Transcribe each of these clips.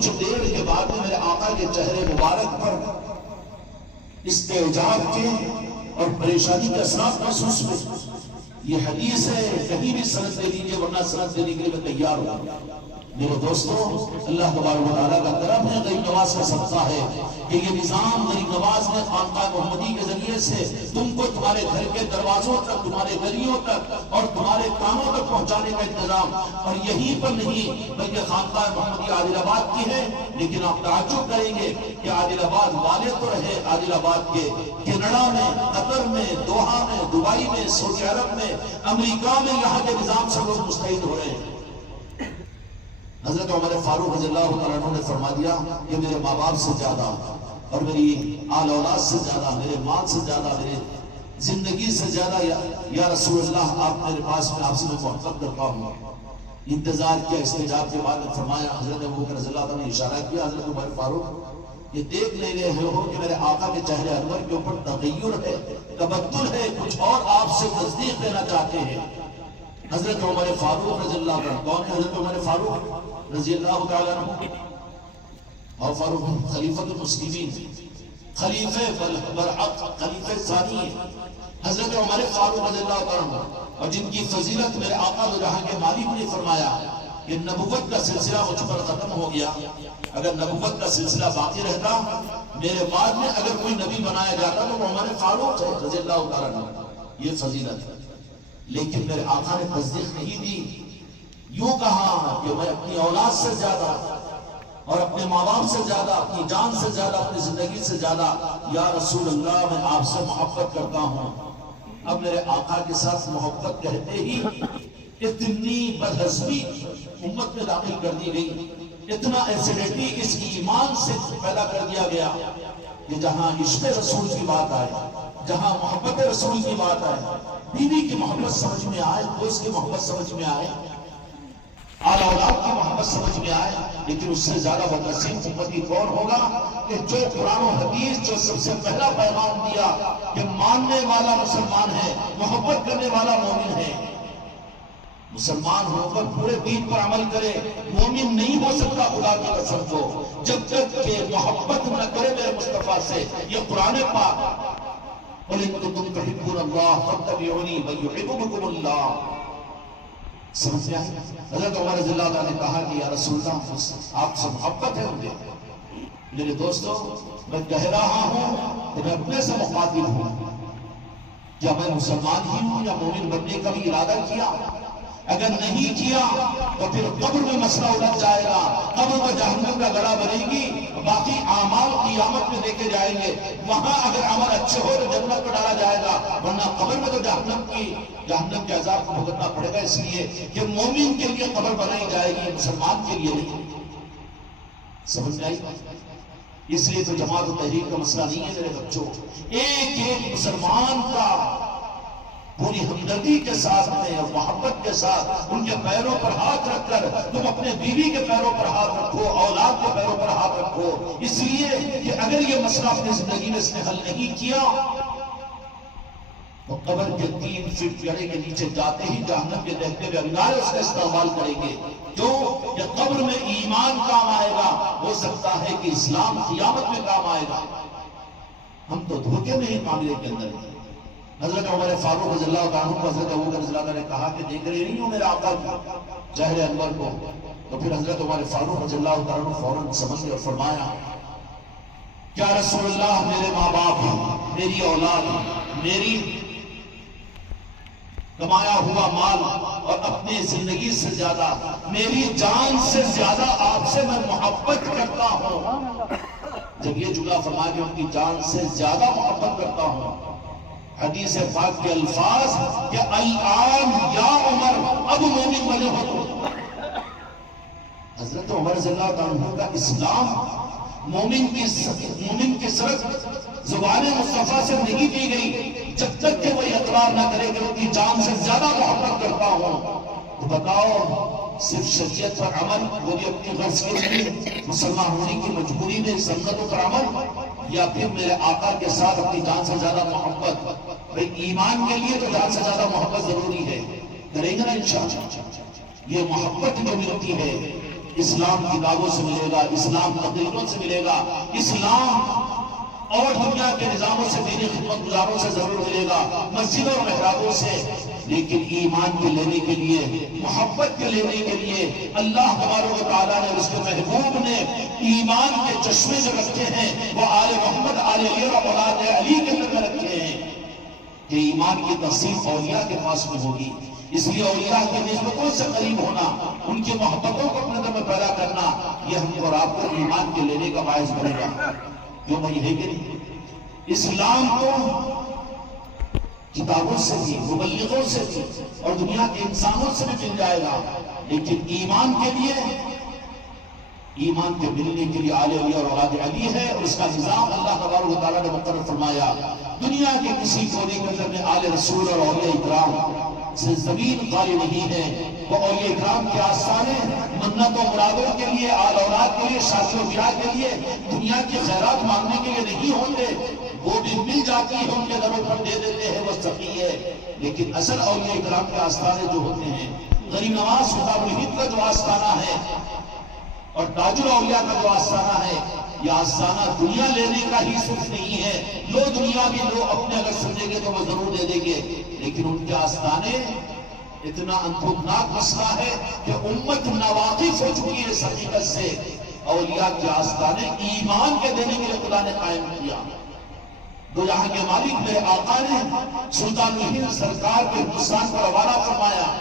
کچھ دیر کے بعد میرے آقا کے چہرے مبارک پر استعجاب کے اور پریشانی کے اثرات محسوس ہوئے۔ یہ حدیث ہے، کہیں بھی سند دے دیجیے ورنہ سند دینے کے لیے میں تیار ہوں۔ میرے دوستوں، اللہ تبارک و تعالیٰ کا کرم ہے، غریب نواز کا صدقہ ہے کہ یہ نظام غریب نواز نے خانقاہ محمدی کے ذریعے سے تم کو تمہارے گھر کے دروازوں تک، تمہارے گلیوں تک اور تمہارے کانوں تک پہنچانے کا انتظام، اور یہیں پر نہیں بلکہ خانقاہ محمدی عادل آباد کی ہے۔ لیکن آپ تعجب کریں گے کہ عادل آباد والے تو رہے عادل آباد کے، کینیڈا میں، قطر میں، دوحہ میں، دبئی میں، سعودی عرب میں، امریکہ میں یہاں کے نظام سے لوگ مستعد ہو رہے ہیں۔ حضرت عمر فاروق رضی اللہ تعالیٰ عنہ نے فرما دیا کہ میرے ماں باپ سے زیادہ اور میری آل اولاد سے زیادہ، میرے مال سے زیادہ، میرے زندگی سے زیادہ یا رسول اللہ آپ میرے پاس میں آپ سے میں محبت کرتا ہوں۔ انتظار کیا، استجاب کے بعد نے فرمایا، حضرت ابوبکر رضی اللہ تعالیٰ نے اشارہ کیا، حضرت عمر فاروق یہ دیکھ لے رہے ہو کہ میرے آقا کے چہرے انور کے اوپر تغیر ہے، تبدل ہے، کچھ اور آپ سے تصدیق لینا چاہتے ہیں۔ حضرت عمر فاروق رضی اللہ عنہ، کون ہے حضرت عمر فاروق رضی اللہ تعالیٰ عنہ؟ اور فاروق خلیفۃ المسلمین، خلیفہ برحق، خلیفہ ثانی ہے حضرت عمر فاروق رضی اللہ تعالیٰ عنہ، اور جن کی فضیلت میرے آقا دو جہاں کے مالک نے فرمایا کہ نبوت کا سلسلہ مجھ پر ختم ہو گیا، اگر نبوت کا سلسلہ باقی رہتا، میرے بعد میں اگر کوئی نبی بنایا جاتا تو وہ عمر فاروق ہے رضی اللہ تعالیٰ عنہ۔ یہ فضیلت ہے، لیکن میرے آقا نے تصدیق نہیں دی، یوں کہا کہ میں اپنی اولاد سے زیادہ اور اپنے ماں باپ سے زیادہ، اپنی جان سے زیادہ، اپنی زندگی سے زیادہ یا رسول اللہ میں آپ سے محبت کرتا ہوں۔ اب میرے آقا کے ساتھ محبت کہتے ہی اتنی بدحضمی امت میں داخل کر دی گئی، اتنا ایسیڈیٹی اس ایمان سے پیدا کر دیا گیا کہ جہاں عشق رسول کی بات آئے، جہاں محبت رسول کی بات آئے، بیوی کی محبت سمجھ میں آئے، دوست کی محبت سمجھ میں آئے، آل اولاد کی محبت سمجھ میں آئے، لیکن اس سے زیادہ بدنصیب امتی کون ہوگا کہ جو قرآن و حدیث جو سب سے پہلا پیغام دیا کہ ماننے والا مسلمان ہے، محبت کرنے والا مومن ہے، مسلمان ہو کر پورے دین پر عمل کرے، مومن نہیں ہو سکتا خدا کی قسم کو جب تک کہ محبت نہ کرے میرے مصطفیٰ سے۔ یہ قرآن پاک، قُلْ إِن كُنتُمْ تُحِبُّونَ اللَّهَ فَاتَّبِعُونِي وَيُحْبِبْكُمُ اللَّهُ۔ سمجھ میں آئی؟ حضرت عمر رضی اللہ عنہ نے کہا کہ یا رسول اللہ آپ سے محبت ہے مجھے۔ میرے دوستو، میں کہہ رہا ہوں کہ میں اپنے سے مخاطب ہوں، کیا میں مسلمان ہی ہوں یا مومن بننے کا بھی ارادہ کیا؟ اگر نہیں کیا تو پھر قبر میں مسئلہ الجھ جائے گا، قبر میں جہنم کا گڑھا بنے گی، باقی اعمال قیامت میں دیکھے جائیں گے، وہاں اگر عمل اچھے ہو تو جنت میں ڈالا جائے گا، ورنہ قبر میں تو جہنم کے عذاب کو بھگتنا پڑے گا، اس لیے کہ مومن کے لیے قبر بنائی جائے گی، مسلمان کے لیے نہیں۔ سمجھ میں آئی؟ اس لیے تو جماعت و تحریک کا مسئلہ نہیں ہے میرے بچوں، ایک ایک مسلمان کا پوری ہمدردی کے ساتھ میں اور محبت کے ساتھ ان کے پیروں پر ہاتھ رکھ کر تم اپنے بیوی کے پیروں پر ہاتھ رکھو، اولاد کے پیروں پر ہاتھ رکھو، اس لیے کہ اگر یہ مسئلہ اپنی زندگی میں اس نے حل نہیں کیا تو قبر کے 3 فٹ گڑھے کے نیچے جاتے ہی جہنم کے دیکھتے ہوئے انگارے اس کا استعمال کریں گے، جو کہ قبر میں ایمان کام آئے گا، ہو سکتا ہے کہ اسلام قیامت میں کام آئے گا۔ ہم تو دھوکے میں ہی معاملے کے اندر ہیں۔ حضرت عمر فاروق رضی اللہ عنہ کو حضرت ابوبکر رضی اللہ عنہ نے کہا کہ دیکھ رہے نہیں ہو میرے آقا کی چہرے انور کو؟ تو پھر حضرت عمر فاروق رضی اللہ عنہ فوراً سمجھ گئے اور فرمایا، کیا رسول اللہ میرے ماں باپ، میری اولاد، میری کمایا ہوا مال اور اپنی زندگی سے زیادہ، میری جان سے زیادہ آپ سے میں محبت کرتا ہوں۔ جب یہ جملہ فرمایا کہ ان کی جان سے زیادہ محبت کرتا ہوں، حدیث پاک کے الفاظ کہ الآن یا عمر، اب مومن بنے ہو تو۔ حضرت عمر رضی اللہ عنہ کا اسلام مومن کی صرف زبان مصطفیٰ سے نہیں دی گئی جب تک کہ وہ اقرار نہ کرے کہ ان کی جان سے زیادہ محبت کرتا ہوں۔ تو بتاؤ، صرف شریعت پر عمل، وہ بھی اپنی غرض کے لیے، مسلمان ہونے کی مجبوری میں سنتوں پر عمل، یا پھر میرے آقا کے ساتھ اپنی جان سے زیادہ محبت؟ بھئی ایمان کے لیے تو جان سے زیادہ محبت ضروری ہے، کریں گے نا انشاءاللہ۔ یہ محبت جو ملتی ہے اسلام کتابوں سے ملے گا، اسلام تقریروں سے ملے گا، اسلام اور دنیا کے نظاموں سے، دینی خدمت گزاروں سے ضرور ملے گا، مسجدوں اور محرابوں سے، لیکن ایمان کے لینے کے لیے، محبت کے لینے کے لیے اللہ تبارک و تعالیٰ نے اور اس کے محبوب نے ایمان کے چشمے جو رکھے ہیں وہ آل محمد، آل علی اور اولاد علی کے اندر میں رکھے ہیں کہ ایمان کی تقسیم اولیاء کے پاس میں ہوگی۔ اس لیے اولیاء کی نسبتوں سے قریب ہونا، ان کی محبتوں کو اپنے دل میں پیدا کرنا، یہ ہم کو اور آپ کو ایمان کے لینے کا باعث بنے گا۔ کیوں بھائی ہے کہ نہیں؟ اسلام کو کتابوں سے بھی، مبلغوں سے بھی اور دنیا کے انسانوں سے بھی مل جائے گا، لیکن ایمان کے لیے، ایمان کے ملنے کے لیے آل علی اور اولاد علی ہے، اور اس کا نظام اللہ تبارک و تعالیٰ نے مقرر فرمایا۔ دنیا کے کسی کونے کے اندر میں آل رسول اور اولیاء اکرام سے زمین خالی نہیں ہے۔ وہ اولیاء اکرام کے آستانے منت و مرادوں کے لیے، آل اولاد کے لیے، شادی و بیاہ کے لیے، دنیا کی خیرات مانگنے کے لیے نہیں ہوتے، وہ بھی مل جاتی ہے، ان کے دروں پر دے دیتے ہیں، وہ سخی ہے۔ لیکن اصل اولیاء اکرام کے آستانے جو ہوتے ہیں، غریب نواز کتاب الہند کا جو آستانہ ہے اور تاج الاولیاء کا جو آستانہ ہے، یہ آستانہ دنیا لینے کا ہی صرف نہیں ہے، لو دنیا بھی لو، اپنے اگر سمجھیں گے تو وہ ضرور دے دیں گے، لیکن ان کے آستانے اتنا اندھوکناک مسئلہ ہے کہ امت ناواقف ہو چکی ہے اس حقیقت سے۔ اولیاء کے آستانے ایمان کے دینے کے لیے خدا نے قائم کیا۔ دو جہاں کے مالک میرے آقا نے سلطان الہند سرکار کے ہندوستان پر حوالہ فرمایا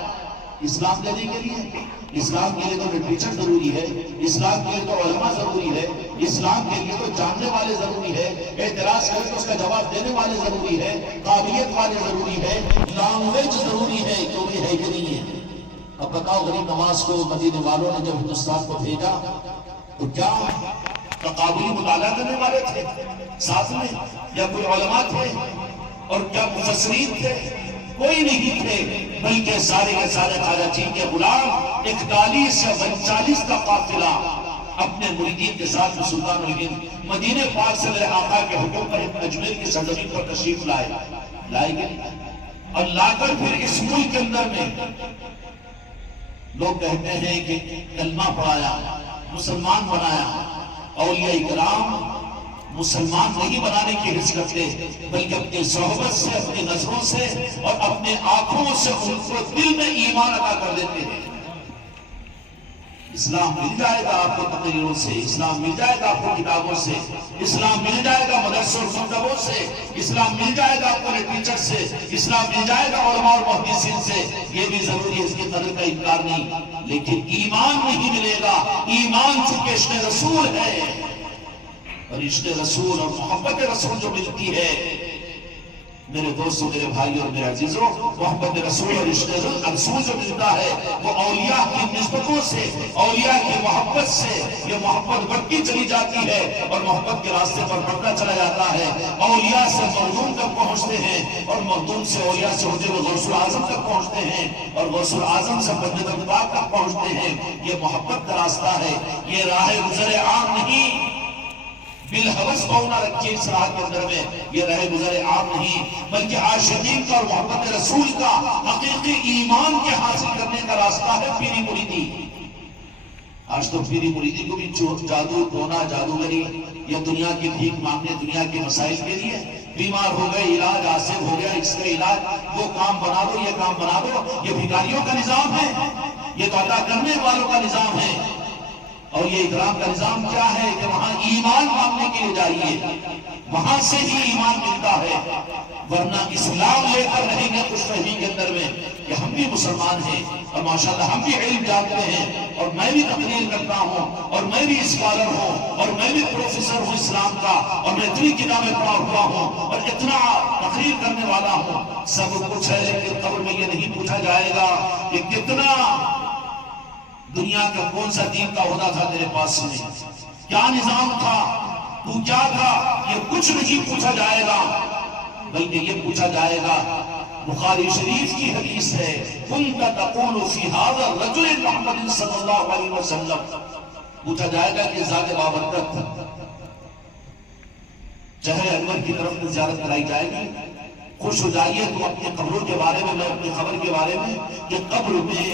اسلام دینے کے لیے۔ اسلام کے لیے تو لٹریچر ضروری ہے، اسلام کے لیے تو علماء ضروری ہے، اسلام کے لیے تو جاننے والے ضروری ہے، اعتراض کرے تو اس کا جواب دینے والے ضروری ہے، قابلیت والے ضروری ہے، لینگویج ضروری ہے، کیوں یہ ہے کہ نہیں ہے؟ اب بتاؤ غریب نواز کو مدینے والوں نے جب ہندوستان کو بھیجا تو کیا تقابلی مطالعہ کرنے والے تھے ساتھ میں، یا کوئی علماء تھے، اور کیا مفسرین تھے؟ کوئی نہیں تھے، بلکہ سارے کے سارے خواجہ جی کے غلام 41 یا 39 کا قافلہ اپنے مریدین کے ساتھ میں سلطان الہند مدینے پاک سے میرے آقا کے حکم پر اجمیر کی سرزمین پر تشریف لائے گئے، اور لا کر پھر اس ملک کے اندر میں لوگ کہتے ہیں کہ کلمہ پڑھایا، مسلمان بنایا۔ اولیاء اکرام مسلمان نہیں بنانے کی حرص کرتے، بلکہ اپنی صحبت سے، اپنی نظروں سے اور اپنے آنکھوں سے ان کو دل میں ایمان عطا کر دیتے ہیں۔ اسلام مل جائے گا آپ کو تقریروں سے، اسلام مل جائے گا آپ کو کتابوں سے، اسلام مل جائے گا مدرسوں اور مکتبوں سے، اسلام مل جائے گا آپ کو لٹریچر سے، اسلام مل جائے گا علماء اور محدثین سے، یہ بھی ضروری ہے، اس کی قدر کا انکار نہیں، لیکن ایمان نہیں ملے گا۔ ایمان چونکہ عشق رسول ہے، اور عشق رسول اور محبت رسول جو ملتی ہے میرے دوستوں، میرے بھائی اور میرے عزیزوں، محبت رسول اور عشق رسول جو ملتا ہے وہ اولیاء کی نسبتوں سے، اولیاء کی محبت سے یہ محبت بڑھتی چلی جاتی ہے، اور محبت کے راستے پر بڑھتا چلا جاتا ہے۔ اولیاء سے مخدوم تک پہنچتے ہیں، اور مخدوم سے اولیاء سے ہوتے ہوئے غوث الاعظم تک پہنچتے ہیں، اور غوث الاعظم سے بندے پاک تک پہنچتے ہیں۔ یہ محبت کا راستہ ہے، یہ راہ گزر عام نہیں۔ بالحوث پاؤں رکھیے اس راہ کے اندر میں، یہ رہ گزر عام نہیں، بلکہ عاشقین کا اور محبت رسول کا حقیقی ایمان کے حاصل کرنے کا راستہ ہے پیری مریدی۔ آج تو پیری مریدی کو بھی جادو ٹونا، جادوگری یا دنیا کی بھیک مانگنے، دنیا کے مسائل کے لیے، بیمار ہو گئے علاج آسف ہو گیا اس کا علاج، وہ کام بنا دو، یہ کام بنا دو، یہ بھکاریوں کا نظام ہے، یہ تو عطا کرنے والوں کا نظام ہے۔ اور یہ اکرام کا نظام کیا ہے کہ وہاں ایمان مانگنے کے لیے جائیے، وہاں سے ہی ایمان ملتا ہے، ورنہ اسلام لے کر رہیں گے خوش فہمی کے اندر میں کہ ہم بھی مسلمان ہیں اور ماشاءاللہ ہم بھی علم جانتے ہیں، اور میں بھی تقریر کرتا ہوں، اور میں بھی اسکالر ہوں، اور میں بھی پروفیسر ہوں اسلام کا، اور میں اتنی کتابیں پڑھا ہوا ہوں اور اتنا تقریر کرنے والا ہوں، سب کچھ ہے، لیکن قبر میں یہ نہیں پوچھا جائے گا کہ کتنا دنیا کا کون سا دین کا عہدہ تھا تیرے پاس میں، کیا نظام تھا، تو کیا تھا، یہ کچھ نہیں پوچھا جائے گا، بلکہ یہ پوچھا جائے گا۔ بخاری شریف کی حدیث ہے، كنت تقول في هذا الرجل محمد صلی اللہ علیہ وسلم، پوچھا جائے گا کہ ذات بابرکت چہرے انور کی طرف میں زیارت کرائی جائے گی، خوش ہو جائیے تو اپنی قبروں کے بارے میں، میں اپنی خبر کے بارے میں، کہ قبر میں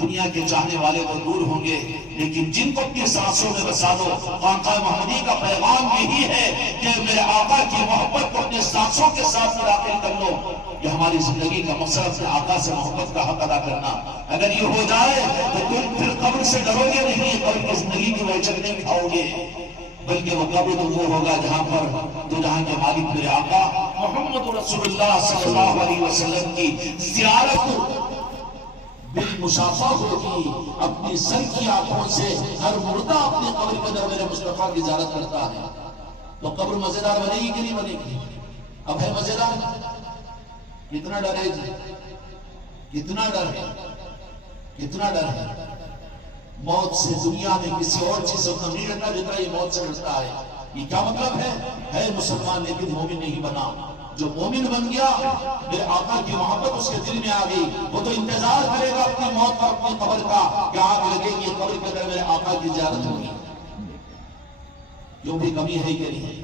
دنیا کے چاہنے والے تو دور ہوں گے، لیکن جن کو اپنی سانسوں میں بسا دو، خانقاہ محمدی کا پیغام یہی ہے کہ میرے آقا کی محبت کو اپنے سانسوں کے ساتھ داخل کر لو۔ یہ ہماری زندگی کا مقصد اپنے آقا سے محبت کا حق ادا کرنا۔ اگر یہ ہو جائے تو تم پھر قبر سے ڈرو گے نہیں، قبر کی زندگی کی وحشت نہیں کھاؤ گے، بلکہ وہ قبر تو وہ ہوگا جہاں پر تو جہاں کے مالک میرے آقا محمد رسول اللہ صلی اللہ علیہ وسلم کی زیارت بالمشافہ ہوگی۔ اپنی سر کی آنکھوں سے ہر مردہ اپنی قبر کے اندر میرے مصطفیٰ کی زیارت کرتا ہے، تو قبر مزیدار بنے گی کہ نہیں بنے گی؟ اب ہے مزیدار؟ کتنا ڈر ہے جی؟ کتنا ڈر ہے؟ کتنا ڈر ہے؟ موت سے دنیا میں کسی اور چیز سے اتنا نہیں ڈرتا جتنا یہ موت سے ڈرتا ہے۔ یہ کیا مطلب ہے مسلمان لیکن مومن نہیں بنا۔ جو مومن بن گیا، میرے آقا کی محبت اس کے دل میں آ گئی، وہ تو انتظار کرے گا اپنی موت اور اپنی قبر کا کہ آگ لگے گی قبر کے اندر میرے آقا کی زیارت ہوگی۔ جو بھی کمی ہے کہ نہیں،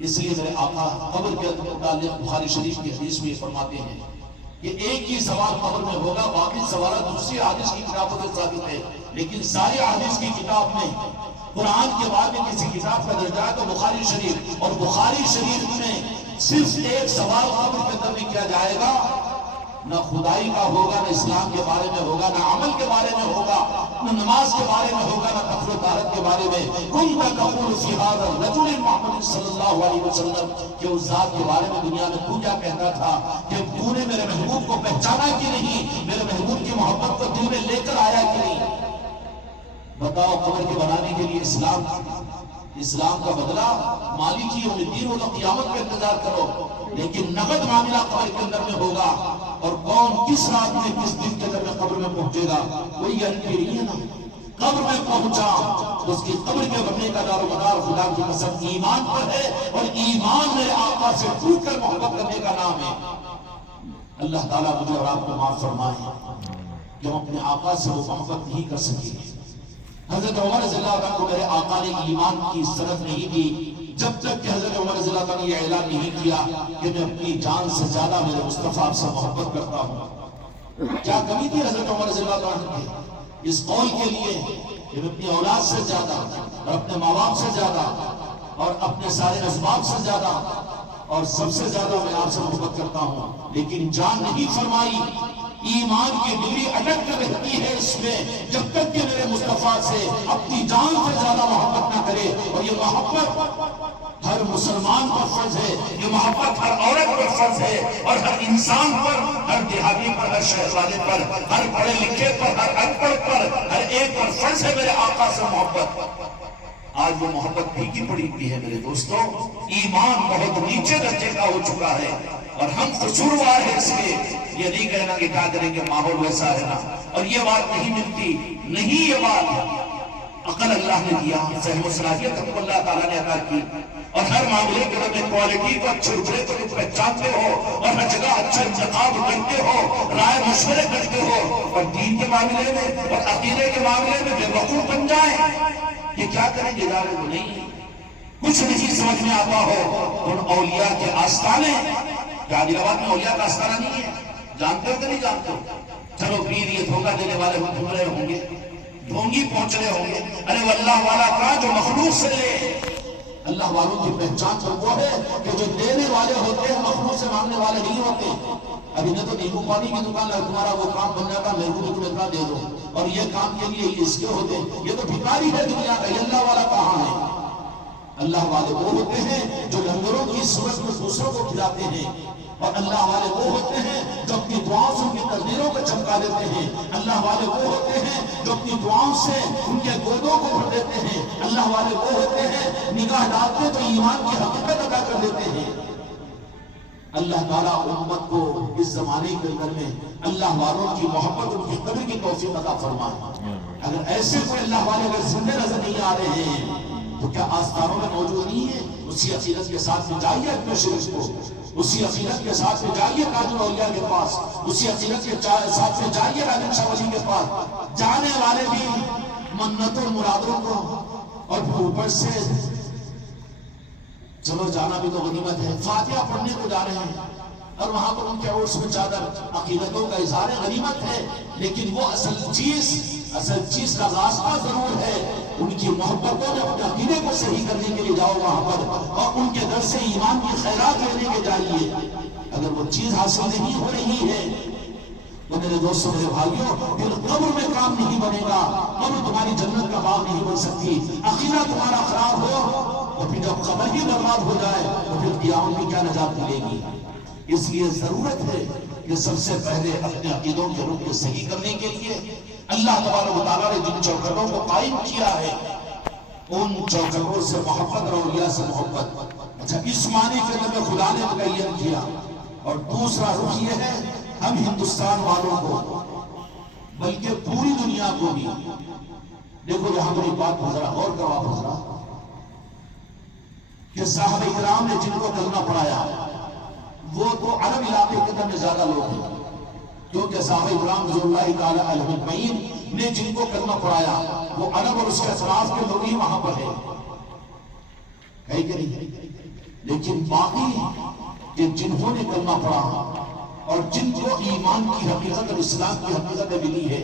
اس لیے میرے آقا قبر کے متعلق بخاری شریف کی حدیث میں فرماتے ہیں کہ ایک ہی سوال قبر میں ہوگا، باقی سوالات دوسری حدیث کی کتابوں سے ثابت ہے، لیکن ساری حدیث کی کتاب میں قرآن کے بعد میں کسی کتاب کا درجہ ہے تو بخاری شریف، اور بخاری شریف میں صرف ایک سوال قبر کے اندر میں کیا جائے گا، نہ خدائی کا ہوگا، نہ اسلام کے بارے میں ہوگا، نہ عمل کے بارے میں ہوگا، نہ نماز کے بارے میں ہوگا، نہ طہارت و طہارت کے بارے میں۔ كنت تقول في هذا الرجل محمد صلی اللہ علیہ وسلم، کہ اس ذات کے بارے میں دنیا میں تو کیا کہتا تھا کہ تو نے میرے محبوب کو پہچانا کہ نہیں، میرے محبوب کی محبت کو دل میں لے کر آیا کہ نہیں؟ بتاؤ، قبر کے بنانے کے لیے اسلام کا بدلہ مالک یوم الدین ہوگا، قیامت کا انتظار کرو، لیکن نقد معاملہ قبر کے اندر میں ہوگا، اور کون کس رات میں کس دن کے اندر میں قبر میں پہنچے گا کوئی گارنٹی نہیں ہے نا۔ قبر میں پہنچا تو اس کی قبر کے بننے کا دار و مدار خدا کی قسم ایمان پر ہے، اور ایمان میرے آقا سے ٹوٹ کر محبت کرنے کا نام ہے۔ اللہ تعالیٰ مجھے اور آپ کو معاف فرمائے کہ ہم اپنے آقا سے وہ محبت نہیں کر سکے۔ حضرت عمر رضی اللہ عنہ کو میرے آقا نے ایمان کی صرف نہیں دی جب تک کہ حضرت عمر رضی اللہ عنہ نے یہ اعلان نہیں کیا کہ میں اپنی جان سے زیادہ میرے مصطفیٰ سے محبت کرتا ہوں۔ کیا کمی تھی حضرت عمر رضی اللہ عنہ کی اس قول کے لیے کہ میں اپنی اولاد سے زیادہ اور اپنے ماں باپ سے زیادہ اور اپنے سارے اسباب سے زیادہ اور سب سے زیادہ میں آپ سے محبت کرتا ہوں، لیکن جان نہیں فرمائی۔ ایمان کی ڈگری اٹک کر رہتی ہے اس میں جب تک کہ میرے مصطفیٰ سے اپنی جان سے زیادہ محبت نہ کرے، اور یہ محبت ہر مسلمان پر فرض ہے، یہ محبت ہر عورت پر فرض ہے، اور ہر انسان پر، ہر دیہاتی پر، ہر شہر والے پر، ہر پڑھے لکھے پر، ہر ان پڑھ پر، ہر ایک پر فرض ہے میرے آقا سے محبت۔ آج وہ محبت پھیکی پڑی ہوئی ہے میرے دوستوں، ایمان بہت نیچے درجے کا ہو چکا ہے، اور ہم قصوروار ہیں اس میں۔ یہ نہیں کہنا کہ کیا کریں گے، ماحول ویسا ہے نا، اور یہ بات نہیں ملتی، نہیں، یہ بات عقل اللہ نے دیا، فہم و صلاحیت ہم کو اللہ تعالیٰ نے عطا کی، اور ہر معاملے کے اندر کوالٹی کو، اچھے برے کو تم پہچانتے ہو، اور ہر جگہ اچھا انتخاب کرتے ہو، رائے مشورے کرتے ہو، اور دین کے معاملے میں اور عقیدے کے معاملے میں بے وقوف بن جائیں، یہ کیا کریں گے؟ ادارے کو نہیں کچھ نہیں سمجھ میں آتا ہو ان اولیاء کے آستانے، کیا عادل آباد میں اولیاء کا آستانہ نہیں ہے؟ جانتے ہو کہ نہیں جانتے ہو؟ چلو پیر یہ دھوکہ دینے والے گھوم رہے ہوں گے، ڈھونگی پہنچ رہے ہوں گے، ارے وہ اللہ والا کا جو مخلوق سے لے۔ اللہ والوں کی پہچان تو وہ ہے کہ جو دینے والے ہوتے ہیں، مخلوق سے مانگنے والے نہیں ہوتے۔ ابھی نہ تو نیمبو پانی کی دکان ہے، تمہارا وہ کام بن جاتا میرے کو تم اتنا دے دو، اور یہ کام کے لیے اس کے ہوتے، یہ تو بھکاری ہے دنیا کا۔ یہ اللہ والا کہاں ہے؟ اللہ والے وہ ہوتے ہیں جو لنگروں کی صورت میں دوسروں کو کھلاتے ہیں، اور اللہ والے وہ ہوتے ہیں جو اپنی دعاؤں سے ان کی تقدیروں کو چمکا دیتے ہیں۔ اللہ والے وہ ہوتے ہیں جو اپنی دعاؤں سے ان کے گودوں کو بھر دیتے ہیں۔ اللہ والے وہ ہوتے ہیں نگاہ ڈالتے تو ایمان کی حقیقت ادا کر دیتے ہیں۔ اللہ تعالیٰ امت کو اس زمانے کے اندر میں اللہ والوں کی محبت ان کی قدر کی توفیق عطا فرمائے۔ اگر ایسے کوئی اللہ والے اگر زندے نظر نہیں آ رہے ہیں تو کیا آستانوں میں موجود نہیں ہے؟ اسی عقیدت کے ساتھ میں جائیے اپنے شریف کو، اسی عقیدت کے ساتھ میں جائیے تاج الاولیاء کے پاس، اسی عقیدت کے ساتھ میں جائیے راجن شاہ ولی کے پاس۔ جانے والے بھی منتوں مرادوں کو، اور پھر اوپر سے چلو جانا بھی تو غنیمت ہے، فاتحہ پڑھنے کو جا رہے ہیں، اور وہاں پر ان کے عرس میں چادر، عقیدتوں کا اظہار غنیمت ہے۔ لیکن وہ اصل چیز کا راستہ ضرور ہے. ان کی محبتوں میں اپنے عقیدے کو صحیح کرنے کے لیے جاؤ وہاں پر، اور ان کے در سے ایمان کی خیرات لینے کے جائیے. اگر وہ چیز حاصل نہیں ہو رہی ہے تو میرے دوستوں، میرے بھائیوں، پھر قبر میں کام نہیں بنے گا. قبر تمہاری جنت کا باغ نہیں بن سکتی. عقیدہ تمہارا خراب ہو تو پھر جب قبر ہی برباد ہو جائے تو پھر قیامت میں کیا نجات ملے گی؟ اس لیے ضرورت ہے کہ سب سے پہلے اپنے عقیدوں کے رخ کو صحیح کرنے کے لیے اللہ تبارک و تعالیٰ نے جن چوکھٹوں کو قائم کیا ہے ان چوکھٹوں سے محبت اور اولیاء سے محبت. اچھا، اس معنی کے اندر خدا نے متعین کیا. اور دوسرا رخ یہ ہے ہم ہندوستان والوں کو بلکہ پوری دنیا کو بھی. دیکھو یہاں پر ایک بات ذرا غور کرو آپ ذرا کہ صحابہ کرام نے جن کو کلمہ پڑھایا وہ تو عرب علاقے کے اندر میں زیادہ لوگ ہیں، کیونکہ صحابہ کرام رضی اللہ تعالی عنہم اجمعین نے جن کو کلمہ پڑھایا وہ عرب اور اس کے اطراف کے لوگ ہی وہاں پر ہیں، ہے کہ نہیں؟ لیکن باقی کہ جنہوں نے کلمہ پڑھا اور جن کو ایمان کی حقیقت اور اسلام کی حقیقت ملی ہے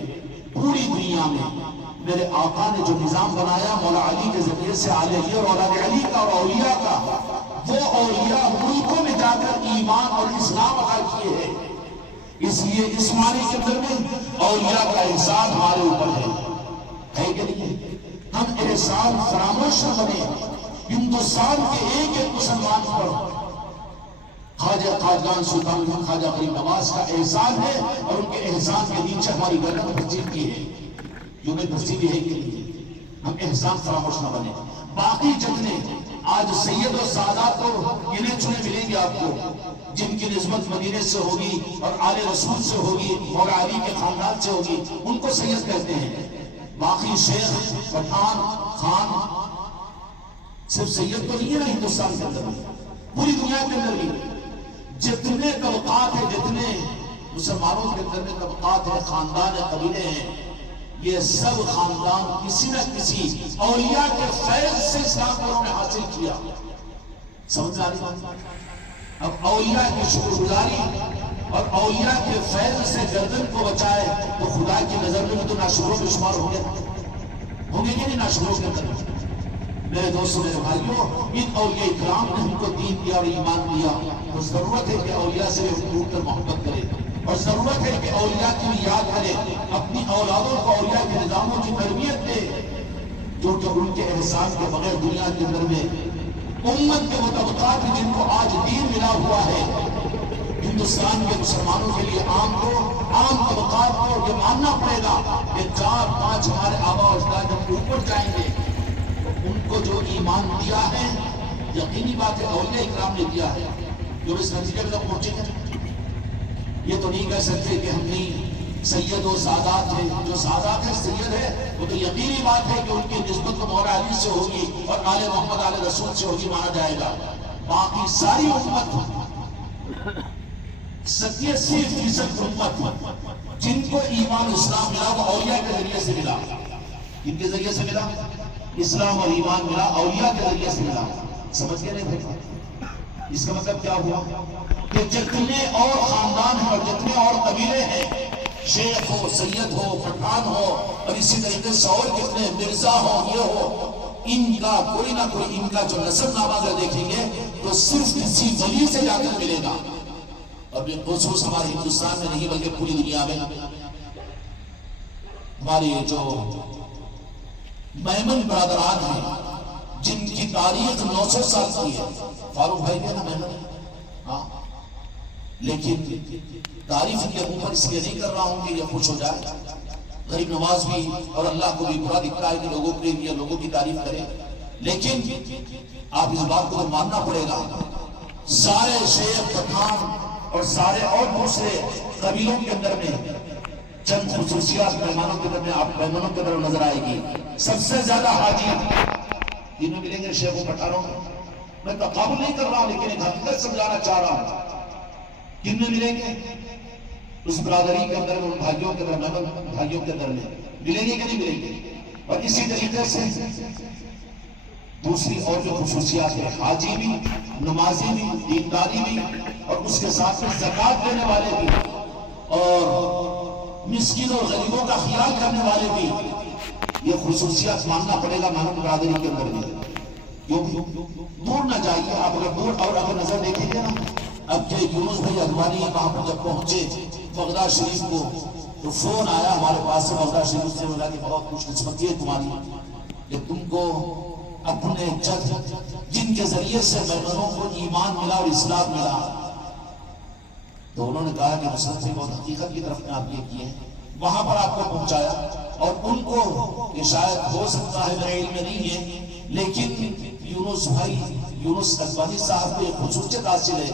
پوری دنیا میں، میرے آقا نے جو نظام بنایا مولا علی کے ذریعے سے آل علی اور اولاد علی کا اور اولیاء کا، وہ اولیاء ملکوں میں جا کر ایمان اور اسلام عطا کیے ہیں. اس لیے اس معنی کے اندر میں اولیاء کا احسان ہمارے اوپر ہے کہ نہیں؟ ہم احسان فراموش نہ بنے. ہندوستان کے ایک ایک مسلمان پر خواجہ قادیان سلطان خواجہ غریب نواز کا احسان ہے، اور ان کے احسان کے نیچے ہماری گردن ترتیب کی ہے. جو میں ترتیبی ہے کہ نہیں؟ ہم احسان فراموش نہ بنے. باقی جتنے آج سید و سادات تو گنے چنے ملیں گے آپ کو جن کی نسبت مدینے سے ہوگی اور آل رسول سے ہوگی، مولا علی کے خاندان سے ہوگی، ان کو سید کہتے ہیں. باقی شیخ، پٹھان، خان صرف سید تو نہیں ہے ہندوستان کے اندر، پوری دنیا کے اندر بھی جتنے طبقات ہیں، جتنے مسلمانوں کے اندر میں طبقات ہیں، خاندان ہیں، قبیلے ہیں، یہ سب خاندان کسی نہ کسی اولیاء کے فیض سے اسلام کو انہوں نے حاصل کیا. سمجھ آ رہی؟ اب اولیاء کی شکر گزاری اور اولیاء کے فیض سے گردن کو بچائے تو خدا کی نظر میں تو ناشکروں میں شمار ہوں گے کہ نہیں؟ ناشکروں کے اندر. میرے دوستوں، میرے بھائیوں، ان اولیاء اکرام نے ہم کو دین دیا اور ایمان دیا. تو ضرورت ہے کہ اولیاء سے ٹوٹ کر محبت کرے، اور ضرورت ہے کہ اولیاء کی بھی یاد کرے، اپنی اولادوں کو اولیاء کے نظاموں کی تربیت دے، کیونکہ ان کے احسان کے بغیر دنیا کے اندر میں امت کے وہ طبقات جن کو آج دین ملا ہوا ہے، ہندوستان کے مسلمانوں کے لیے عام طبقات کو یہ ماننا پڑے گا کہ 4-5 ہمارے آبا و اجداد جب اوپر جائیں گے ان کو جو ایمان دیا ہے، یقینی بات ہے اولیاء اکرام نے دیا ہے، جو اس نتیجے میں پہنچے گا. یہ تو نہیں کہہ سکتے کہ ہم نہیں سید و سادات ہیں. جو سادات ہے، سید ہے، وہ تو یقینی بات ہے کہ ان کی نسبت تو مولا علی سے ہوگی اور آل محمد آل رسول سے ہوگی، مانا جائے گا. باقی ساری امت 87% امت جن کو ایمان اسلام ملا وہ اولیاء کے ذریعے سے ملا. ان کے ذریعے سے ملا اسلام اور ایمان ملا، اولیاء کے ذریعے سے ملا. سمجھ گئے نہیں؟ اس کا مطلب کیا ہوا کہ جتنے اور خاندان ہیں اور جتنے اور قبیلے ہیں، شیخ ہو، سید ہو، پٹھان ہو، اور اسی طریقے سے اور کتنے مرزا ہو، یہ ہو، ان کا کوئی نہ کوئی ان کا جو نسب نامہ اگر دیکھیں گے تو صرف کسی ولی سے جا کر ملے گا. اور بالخصوص ہمارے ہندوستان میں نہیں بلکہ پوری دنیا میں ہماری جو میمن برادران ہیں جن کی تاریخ 900 سال کی ہے، فاروق بھائی نے نا میمن، ہاں، لیکن تعریف کے اوپر اس لیے نہیں کر رہا ہوں کہ یہ خوش ہو جائے. غریب نواز بھی اور اللہ کو بھی برا دکھتا ہے کہ لوگوں کے لیے لوگوں کی تعریف کرے، لیکن آپ اس بات کو تو ماننا پڑے گا. سارے شیخ، پٹھان اور سارے اور دوسرے قبیلوں کے اندر میں چند خصوصیات مہمانوں کے اندر میں آپ مہمانوں کے اندر نظر آئے گی. سب سے زیادہ حاجی جن میں ملیں گے شیخ و پٹھانوں میں. میں تقابل نہیں کر رہا ہوں لیکن ایک حقیقت سمجھانا چاہ رہا ہوں. کن میں ملیں گے؟ اس برادری کے اندر میں، ان بھائیوں کے اندر، مہمان بھائیوں کے اندر میں ملیں گے کہ نہیں ملیں گے؟ اور اسی طریقے سے دوسری اور جو خصوصیات ہیں، حاجی بھی، نمازی بھی، دینداری بھی، اور اس کے ساتھ میں زکوٰۃ دینے والے بھی، اور مسکینوں اور غریبوں کا خیال کرنے والے بھی، یہ خصوصیات ماننا پڑے گا محمد برادری کے اندر بھی. کیونکہ دور نہ جائیے آپ، اگر دور اور اگر نظر دیکھیں گے نا، اب کہ یونس بھائی اخباری وہاں پر جب پہنچے بغداد شریف کو تو فون آیا ہمارے پاس سے بغداد شریف سے، بولا کہ بہت خوش قسمتی ہے تمہاری کہ تم کو اپنے جن کے ذریعے سے میمنوں کو ایمان ملا اور اسلام ملا. تو انہوں نے کہا کہ نصرت بہت حقیقت کی طرف میں آپ یہ کیے، وہاں پر آپ کو پہنچایا. اور ان کو کہ شاید ہو سکتا ہے میرے علم میں نہیں ہے، لیکن یونس بھائی یونس اخباری صاحب کو ایک خصوصیت حاصل ہے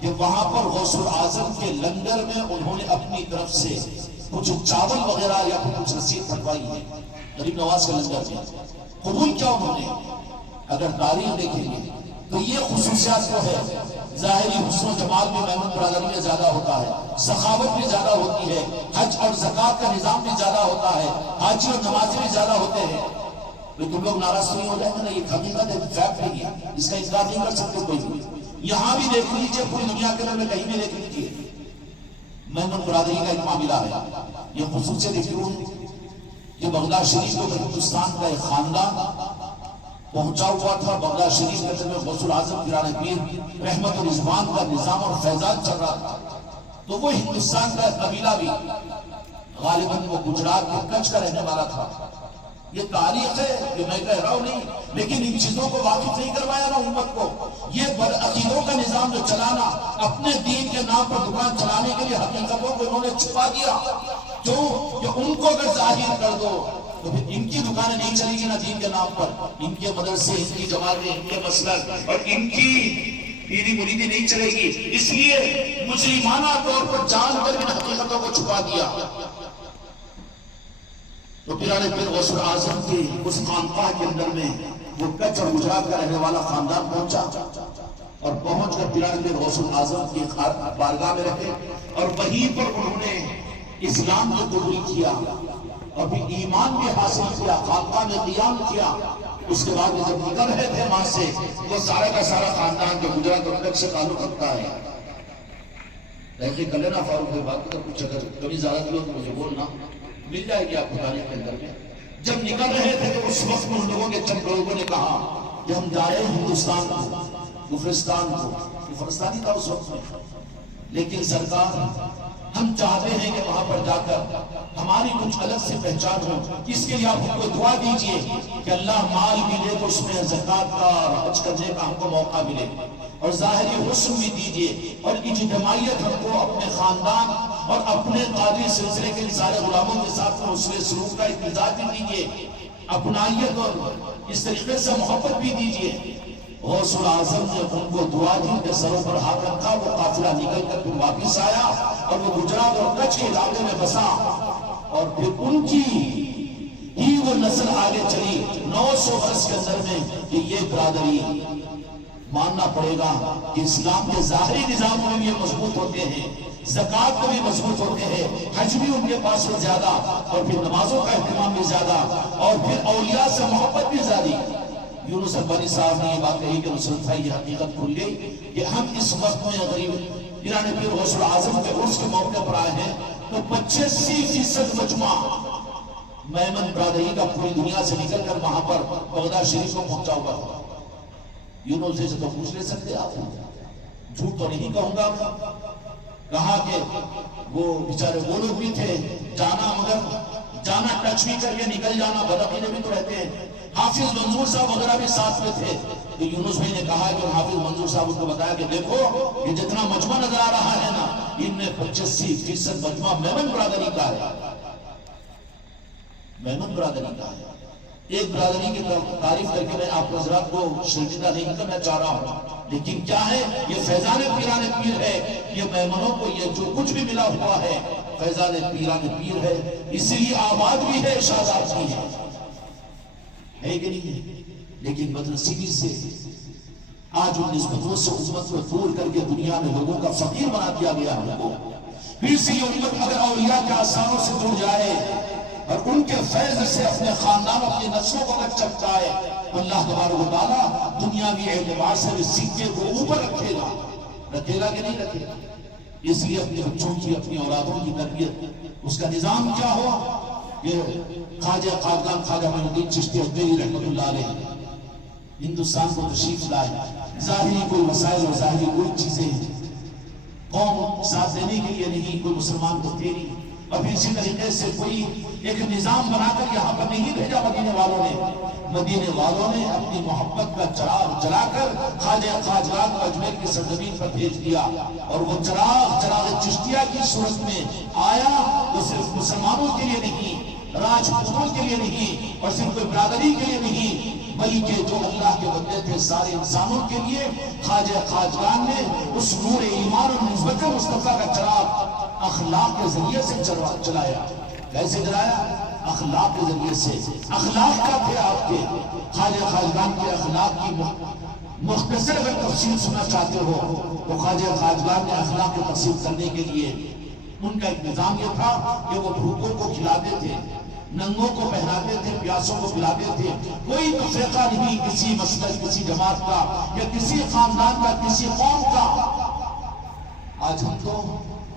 کہ وہاں پر غوث الاعظم کے لنگر میں انہوں نے اپنی طرف سے کچھ چاول وغیرہ یا کچھ رسید پھٹوائی ہے غریب نواز کے لنگر میں. قبول کیا انہوں نے؟ اگر تاریخ دیکھیں گے تو یہ خصوصیات جو ہے، ظاہری حسن و جمال بھی محمد برادری میں زیادہ ہوتا ہے، سخاوت بھی زیادہ ہوتی ہے، حج اور زکوٰۃ کا نظام بھی زیادہ ہوتا ہے، حاجی اور نمازی بھی زیادہ ہوتے ہیں. تم لوگ ناراض نہیں ہو جائیں گے نا، یہ حقیقت ہے، فیکٹ نہیں ہے، اس کا انکار نہیں کر سکتے کوئی بھی. یہاں بھی دیکھ لیجیے، پوری دنیا کے اندر میں کہیں بھی دیکھ لیجیے، محمد برادری کا ایک معاملہ ہے. یہ خصوصیت کیوں ہے کہ بغداد شریف کو ہندوستان کا ایک خاندان پہنچا ہوا تھا. بغداد شریف کے اندر میں غوث الاعظم پیران پیر رحمت و رضوان کا نظام اور فیضان چل رہا تھا. تو وہ ہندوستان کا قبیلہ بھی غالباً وہ گجرات کے کچھ کا رہنے والا تھا. یہ تاریخ ہے کہ میں کہہ رہا ہوں نہیں، لیکن ان چیزوں کو واقف نہیں کروایا نا امت کو. یہ بدعقیدوں کا نظام جو چلانا، اپنے دین کے نام پر دکان چلانے کے لیے حقیقتوں کو انہوں نے چھپا دیا. کیوں کہ ان کو اگر ظاہر کر دو تو پھر ان کی دکانیں نہیں چلیں گی نا دین کے نام پر. ان کے مدرسے، ان کی جماعتیں، ان کے مسلک اور ان کی پیری مریدی نہیں چلے گی. اس لیے مجرمانہ طور پر جان کر ان حقیقتوں کو چھپا دیا. تو پیرانے پیر غوث الاعظم کے اس خانقاہ کے اندر میں وہ کچھ اور گجرات کا رہنے والا خاندان پہنچا، اور پہنچ کر پیرانے پیر غوث الاعظم کی بارگاہ میں رہے، اور وہیں پر انہوں نے اسلام کو قبول کیا اور پھر ایمان بھی حاصل کیا، خانقاہ میں قیام کیا. اس کے بعد جب نکل رہے تھے وہاں سے، وہ سارا کا سارا خاندان جو گجرات اور کچھ سے تعلق رکھتا ہے، تحقیق کر لینا فاروق بھائی، بات تو کچھ اگر کبھی زیادہ بھی ہو تو مجھے بولنا، مل جائے گی آپ کو تاریخ کے اندر میں. جب نکل رہے تھے تو اس وقت ان لوگوں کے چند لوگوں نے کہا کہ ہم جا رہے ہیں ہندوستان کو، گفرستان کو. گفرستان ہی تھا اس وقت میں، لیکن سرکار ہم چاہتے ہیں کہ وہاں پر جا کر ہماری کچھ الگ سے پہچان ہو. اس کے لیے آپ ہم کو دعا دیجئے کہ اللہ مال بھی دے تو اس میں زکوٰۃ کا اور حج کرنے کا ہم کو موقع ملے، اور ظاہری حسن بھی دیجئے، اور اجتماعیت ہم کو اپنے خاندان اور اپنے قادری سلسلے کے سارے غلاموں کے ساتھ حسن سلوک کا امتزاج بھی دیجئے، اپنائیت اور اس طریقے سے محبت بھی دیجئے. غوث الاعظم نے ان کو دعا دی کہ سروں پر ہاتھ رکھا. وہ قافلہ نکل کر پھر واپس آیا اور وہ گجرات اور کچھ کے علاقے میں بسا، اور پھر ان کی ہی وہ نسل آگے چلی 900 برس کے اندر میں. کہ یہ برادری ماننا پڑے گا کہ اسلام کے ظاہری نظام میں بھی مضبوط ہوتے ہیں، زکوٰۃ میں بھی مضبوط ہوتے ہیں، حج بھی ان کے پاس سے زیادہ، اور پھر نمازوں کا اہتمام بھی زیادہ، اور پھر اولیاء سے محبت بھی زیادہ. یونس اخباری صاحب نے یہ بات کہی کہ نصرت بھائی یہ حقیقت کھل گئی کہ ہم اس وقت میں غریب پیرانے پیر غوث الاعظم کے عرس کے موقع پر آئے ہیں، تو 85% مجمع محمد برادری کا پوری دنیا سے نکل کر وہاں پر بغداد شریف کو پہنچا ہوا تھا. یونس سے تو پوچھ لے سکتے آپ، جھوٹ تو نہیں کہوں گا. کہا کہ وہ بیچارے وہ لوگ بھی تھے، جانا مگر جانا ٹچ بھی کر کے نکل جانا، بدعقیدے بھی تو رہتے ہیں. حافظ منظور صاحب وغیرہ بھی ساتھ میں تھے. تو یونس بھائی نے کہا کہ حافظ منظور صاحب کو بتایا کہ دیکھو یہ جتنا مجمع نظر آ رہا ہے نا، ان میں 85% مجمع محمد برادری کا ہے، محمد برادری کا ہے. ایک برادری کی تعریف کر کے میں آپ حضرات کو شرمندہ نہیں کرنا چاہ رہا ہوں، لیکن کیا ہے یہ فیضان پیران پیر ہے. یہ میمنوں کو یہ جو کچھ بھی ملا ہوا ہے فیضان پیران پیر ہے، اسی لیے آباد بھی ہے، شاداب بھی ہے کہ نہیں ہے. لیکن بدنصیبی سے آج ان نسبتوں سے امت کو دور کر کے دنیا میں لوگوں کا فقیر بنا دیا گیا ہے. پھر سے یہ امت اگر اولیاء کے آثاروں سے جڑ جائے اور ان کے فیض سے اپنے خاندان اپنی نسلوں کو تک چپکائے تو اللہ تبارک و تعالیٰ دنیاوی اعتبار سے بھی سکے کو اوپر رکھے گا کہ نہیں رکھے گا. اس لیے اپنے بچوں کی اپنی اولادوں کی تربیت اس کا نظام کیا ہوا؟ یہ خواجہ خواجگان خواجہ معین الدین چشتی اجمیری رحمۃ اللہ علیہ ہندوستان کو تشریف لائے. ظاہری کوئی وسائل اور ظاہری کوئی چیزیں قوم ساتھ دینے کے لیے نہیں، کوئی مسلمان کو تھے نہیں. ابھی اسی طریقے سے کوئی ایک نظام بنا کر یہاں پر نہیں بھیجا مدینے والوں نے. مدینے والوں نے اپنی محبت کا چراغ جلا کر خواجہ خواجگان کو اجمیر کی سرزمین پر بھیج دیا، اور وہ چراغ چشتیہ کی صورت میں آیا تو صرف مسلمانوں کے لیے نہیں، راجپوتوں کے لیے نہیں، اور صرف کوئی برادری کے لیے نہیں، بلکہ جو اللہ کے بندے تھے سارے انسانوں کے لیے خواجہ خواجگان نے اس نور ایمان اور نسبت مصطفیٰ کا چراغ اخلاق کے ذریعے سے چلایا. کیسے جلایا؟ اخلاق کے ذریعے سے. اخلاق کا تھے آپ کے خواجہ خواجگان کے اخلاق کی مختصر اگر تفصیل سننا چاہتے ہو تو خواجہ خواجگان نے اخلاق کی تفصیل کرنے کے لیے ان کا ایک نظام یہ تھا کہ وہ بھوکوں کو کھلاتے تھے، ننگوں کو پہناتے تھے، پیاسوں کو پلاتے تھے. کوئی تفریقہ نہیں کسی مسلک، کسی جماعت کا یا کسی خاندان کا، کسی قوم کا. آج ہم تو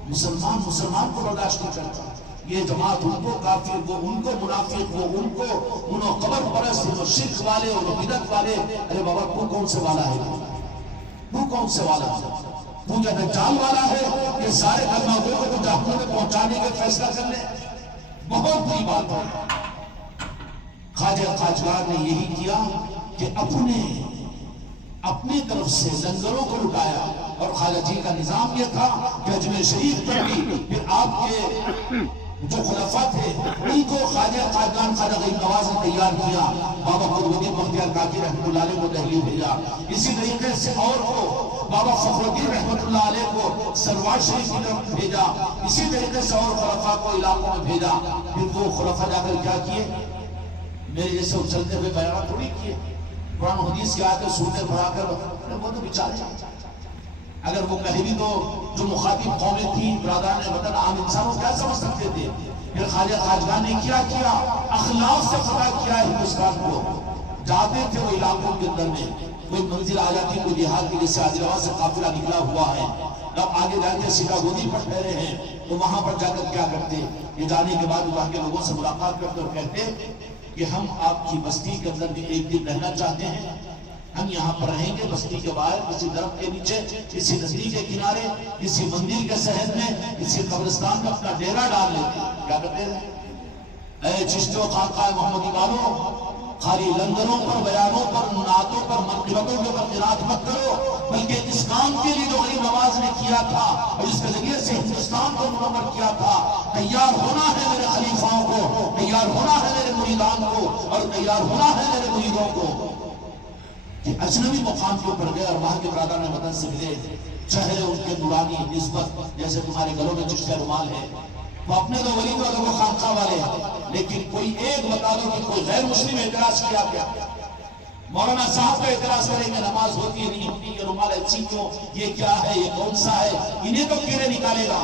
مسلمان کو برداشت نہیں کرتا. یہ جماعت ان کو کافر، وہ ان کو منافق، وہ ان کو انہوں قبر پرست، وہ شرک والے، وہ بدعت والے. ارے بابا تو کون سے والا ہے؟ تو کون سے والا ہے؟ تو کیا دجال والا ہے؟ یہ سارے کلمہ گو کو تو جہنم میں پہنچانے کا فیصلہ کر لے. بہت بری بات ہے. خواجہ خواجگان نے یہی کیا کہ اپنے طرف سے لنگروں کو لٹایا. اور خواجہ جی کا نظام یہ تھا کہ اجمیر شریف پر بھی پھر آپ کے جو خلفاء تھے ان کو خواجہ خواجگان خواجہ غریب نواز نے تیار کیا. بابا قطبالدین بختیار کاکی رحمۃ اللہ علیہ کو دہلی بھیجا. اسی طریقے سے اور کو بابا فخر الدین رحمۃ اللہ علیہ کو سروار شریف کی طرف بھیجا. اسی طریقے سے اور خلفاء کو علاقوں میں بھیجا. پھر وہ خلفاء جا کر کیا کیے؟ میرے جیسے اچھلتے ہوئے بیان تھوڑی کیے. قرآن حدیث کی آیتیں سورتیں پڑھا کر وہ تو بیچارے، اگر وہ کہیں بھی تو جو مخاطب قومیں تھیں، برادران وطن، عام انسانوں کیا سمجھ سکتے تھے؟ پھر خواجہ خواجگان نے کیا کیا؟ اخلاق سے فتح کیا ہندوستان کو. جاتے تھے وہ علاقوں کے اندر میں، کوئی منزل آ جاتی، کوئی دیہات کی جیسے عادلآباد سے قافلہ نکلا ہوا ہے، اب آگے جا کے سیدھا گودی پر ٹھہرے ہیں، تو وہاں پر جا کر کیا کرتے؟ یہ جانے کے بعد وہاں کے لوگوں سے ملاقات کرتے اور کہتے کہ ہم آپ کی بستی کے اندر بھی ایک دن رہنا چاہتے ہیں، ہم یہاں پر رہیں گے بستی کے باہر کسی درخت کے نیچے، کسی ندی کے کنارے، کسی مندر کے صحن میں، کسی قبرستان میں اپنا ڈیرا ڈال لیتے. کیا کرتے ہیں؟ اے چشتوں خانقاہ محمدی والوں، خالی لنگروں پر، بیانوں پر، نعتوں پر، منقبتوں کے پر قرات مت کرو، بلکہ اس کام کے لیے جو غریب نواز نے کیا تھا اور جس کے ذریعے سے ہندوستان کو منور کیا تھا، تیار ہونا ہے میرے خلیفاؤں کو، تیار ہونا ہے میرے مریدان کو، اور تیار ہونا ہے میرے مریدوں کو کہ اجنبی مقام کے اوپر گئے اور وہاں کے برادران وطن سے ملے. چہرے ان کے نورانی نسبت، جیسے تمہارے گلوں میں چشتہ رومال ہے، تو اپنے تو ولی تو اگر وہ خانقاہ والے ہیں، لیکن کوئی ایک بتا دو کہ کوئی غیر مسلم اعتراض کیا کیا؟ مولانا صاحب کا اعتراض کریں گے نماز ہوتی ہے نہیں ہوتی، یہ رومال ایسی کیوں، یہ کیا ہے، یہ کون سا ہے، انہیں تو کیڑے نکالے گا.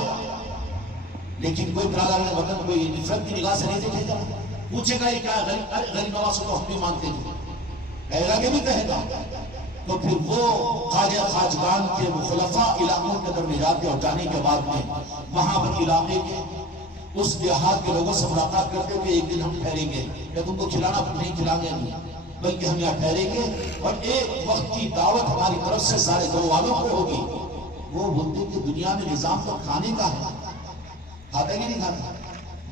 لیکن کوئی برادران وطن کوئی نفرت کی نگاہ سے نہیں دیکھے گا، پوچھے گا یہ کیا ہے؟ غریب نواز کو ہم بھی مانتے ہیں، کہے گا کہ بھی کہے گا. تو پھر وہ خواجہ خواجگان کے خلفاء علاقوں کے اندر میں جاتے اور جانے کے بعد میں وہاں پر علاقے کے اس دیہات کے لوگوں سے ملاقات کرتے ہوئے ایک دن ہم ٹھہریں گے، کہ تم کو کھلانا نہیں کھلائیں گے، بلکہ ہم یہاں ٹھہریں گے اور ایک وقت کی دعوت ہماری طرف سے سارے گھر والوں کو ہوگی. وہ بولتے کہ دنیا میں نظام تو کھانے کا ہے، کھاتے کہ نہیں کھاتے؟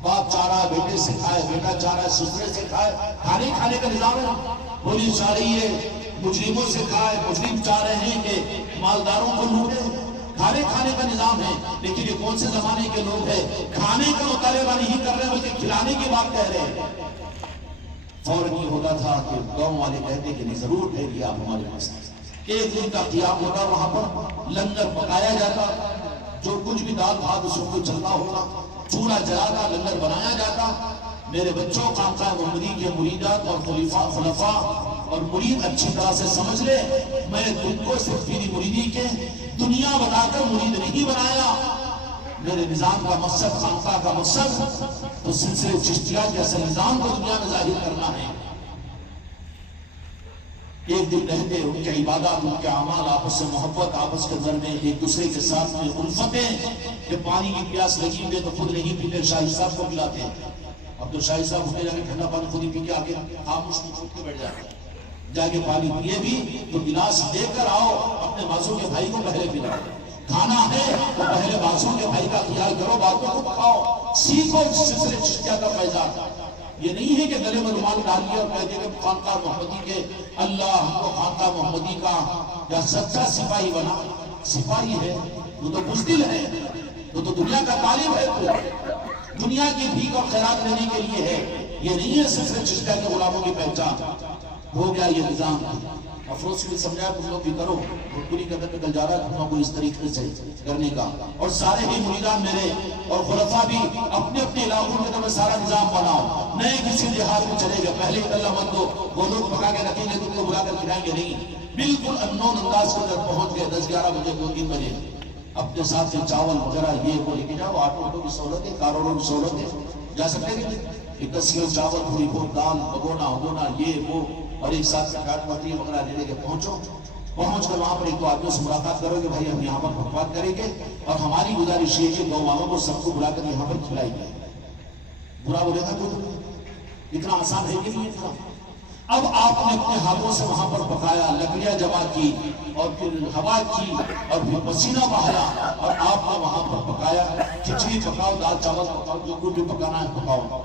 باپ چاہ رہا ہے بیٹے سے کھائے، بیٹا چاہ رہا ہے سسرے سے کھائے، کھانے کا نظام ہے. پولیس چاہ رہی ہے مجرموں سے کھائے، مجرم چاہ رہے ہیں کہ مالداروں کو لوٹے، کھانے کا نظام ہے. لیکن یہ کون سے زمانے کے لوگ ہیں؟ کھانے کا مطالبہ نہیں کر رہے بلکہ کھلانے کی بات کہہ رہے ہیں. فوراً یہ ہوتا تھا کہ گاؤں والے کہتے کہ نہیں ضرور ٹھہریے آپ ہمارے پاس. ایک دن کا قیام ہوتا، وہاں پر لنگر پکایا جاتا، جو کچھ بھی دال بھات اس کو چلتا ہوگا، چولہا جلاتا، لنگر بنایا جاتا. میرے بچوں، خانقاہ محمدی کے مریدات اور خلفاء اور مرید اچھی طرح سے سمجھ لے، میں تم کو صرف میری مریدی کے دنیا بتا کر مرید نہیں بنایا. میرے نظام کا مقصد، خانقاہ کا مقصد تو سلسلے چشتیہ کے اصل نظام کو دنیا میں ظاہر کرنا ہے. ایک دن رہتے، ان کے عبادات، ان کے اعمال، آپس سے محبت، آپس کے اندر میں ایک دوسرے کے ساتھ میں الفتیں، کہ پانی کی پیاس لگی ہوئی تو خود نہیں پیتے، شاہی صاحب کو پلاتے ہیں۔ اب تو شاہی صاحب ہوتے جا کے ٹھنڈا پانی خود ہی پی کے آگے خاموش چھوٹ کے بیٹھ جاتے ہیں۔ جا کے پانی پیے بھی تو گلاس لے کر آؤ، اپنے بازو کے بھائی کو پہلے پلاؤ۔ کھانا ہے تو پہلے بازو کے بھائی کا خیال کرو، باتوں کو کھاؤ، سیکھو اس سلسلے چشتیہ کا فیضان۔ یہ نہیں ہے کہ گلے میں رومال ڈال لیا اور کہہ دیا کہ خانقاہ محمدی کے اللہ ہم کو خانقاہ محمدی کا یا سچا سپاہی بنا۔ سپاہی ہے وہ تو بزدل ہے، وہ تو دنیا کا طالب ہے، تو دنیا کی بھیک اور خیرات لینے کے لیے ہے۔ یہ نہیں ہے سلسلے چشتیہ کے غلاموں کی پہچان۔ ہو گیا یہ نظام، افروز بھی سمجھایا تم لوگ بھی کرو، پوری قدر نکل جا رہا ہے تم لوگ کو اس طریقے سے کرنے کا۔ اور سارے ہی مریدان میرے اور خلفاء بھی اپنے اپنے علاقوں میں تمہیں سارا نظام بناؤ، نئے کسی دیہات میں چلے گئے، پہلے اللہ مت دو، وہ لوگ پکا کے رکھیں گے تم کو بلا کر کھلائیں گے نہیں، بالکل انون انداز کے اندر پہنچ گئے 10-11 بجے 2-3 بجے، اپنے ساتھ سے چاول وغیرہ یہ وہ لے کے جاؤ، آٹو کی سہولت ہے، کاروبار کی سہولت ہے، جا سکتے ہیں کہ 10 کلو چاول، تھوڑی بہت دال، بگونا یہ وہ، اور ایک ساتھ سے کاٹ پتری وغیرہ لے کے پہنچ کر وہاں پر ایک تو آدمی سے ملاقات کرو کہ بھائی ہم یہاں پر بھگوات کریں گے اور ہماری گزارش یہ کہ گاؤں والوں کو سب کو بلا کر یہاں پر کھلائیں گے۔ برا بولے گا تو اتنا آسان ہے کہ نہیں اتنا؟ اب آپ نے اپنے ہاتھوں سے وہاں پر پکایا، لکڑیاں جمع کی اور پھر ہوا کی اور پھر پسینہ بہایا اور آپ نے وہاں پر پکایا، کھچڑی پکاؤ، دال چاول پکاؤ، جو کچھ بھی پکانا ہے پکاؤ۔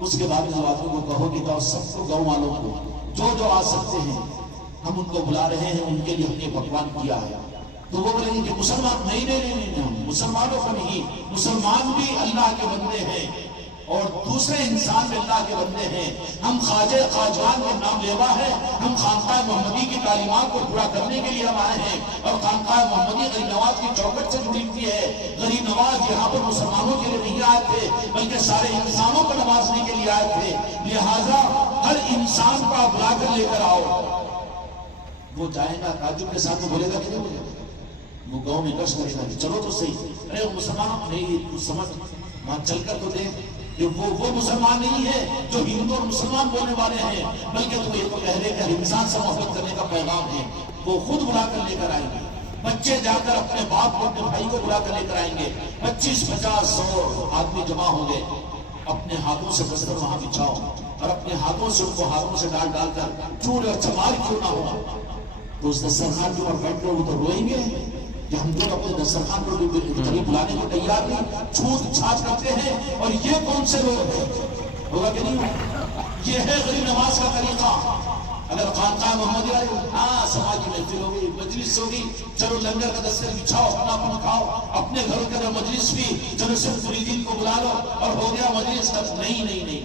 اس کے بعد اس آدمی کو کہو کہ جاؤ سب کو گاؤں والوں کو جو آ سکتے ہیں ہم ان کو بلا رہے ہیں، ان کے لیے ہم نے پکوان کیا ہے۔ تو وہ بولیں گے کہ مسلمان نہیں، ہم مسلمانوں کو نہیں، مسلمان بھی اللہ کے بندے ہیں اور دوسرے انسان بھی اللہ کے بندے ہیں، ہم خواجہ خواجان کے نام لیوا ہے، ہم خانقاہ محمدی کی تعلیمات کو پورا کرنے کے لیے ہم آئے ہیں، اور خانقاہ محمدی غریب نواز کی چوکٹ سے جڑی ہوئی ہے۔ غریب نواز یہاں پر مسلمانوں کے لیے نہیں آئے تھے بلکہ سارے انسانوں کو نوازنے کے لیے آئے تھے، لہٰذا ہر انسان کو آپ بلا کر لے کر آؤ۔ وہ جائے گا تعجب کے ساتھ، وہ بولے گا کہ نہیں بولے گا؟ وہ گاؤں میں گشت کرے گا کہ چلو تو صحیح، ارے وہ مسلمانوں نہیں، تو سمجھ وہاں چل کر تو دیکھ کہ وہ مسلمان نہیں ہے جو ہندو اور مسلمان بولنے والے ہیں، بلکہ تو یہ تو کہہ رہے کہ انسان سے محبت کرنے کا پیغام ہے۔ وہ خود بلا کر لے کر آئیں گے، بچے جا کر اپنے باپ کو، اپنے بھائی کو بلا کر لے کر آئیں گے، 25, 50, 100 آدمی جمع ہوں گے، اپنے ہاتھوں سے بستر وہاں بچھاؤ اور اپنے ہاتھوں سے ان کو ہاتھوں سے ڈال کر چور اور چمار کیوں نہ ہو، تو اس دسترخوان کے اوپر بیٹھ کر وہ تو روئیں گے کہ ہم لوگ اپنے دسترخوان کو کبھی بلانے کو تیار نہیں، چھوٹ چھاٹ کرتے ہیں، اور یہ کون سے لوگ ہیں؟ ہوگا کہ نہیں ہوگا؟ یہ ہے غریب نواز کا طریقہ۔ اگر خانقاہ محمدی آئے، ہاں سماجی محفل ہوگی، مجلس ہوگی، چلو لنگر کا دستر بچھاؤ، اپنا کھاؤ، اپنے گھر کے اندر مجلس بھی، چلو صرف مریدین کو بلا لو اور ہو گیا مجلس۔ نہیں،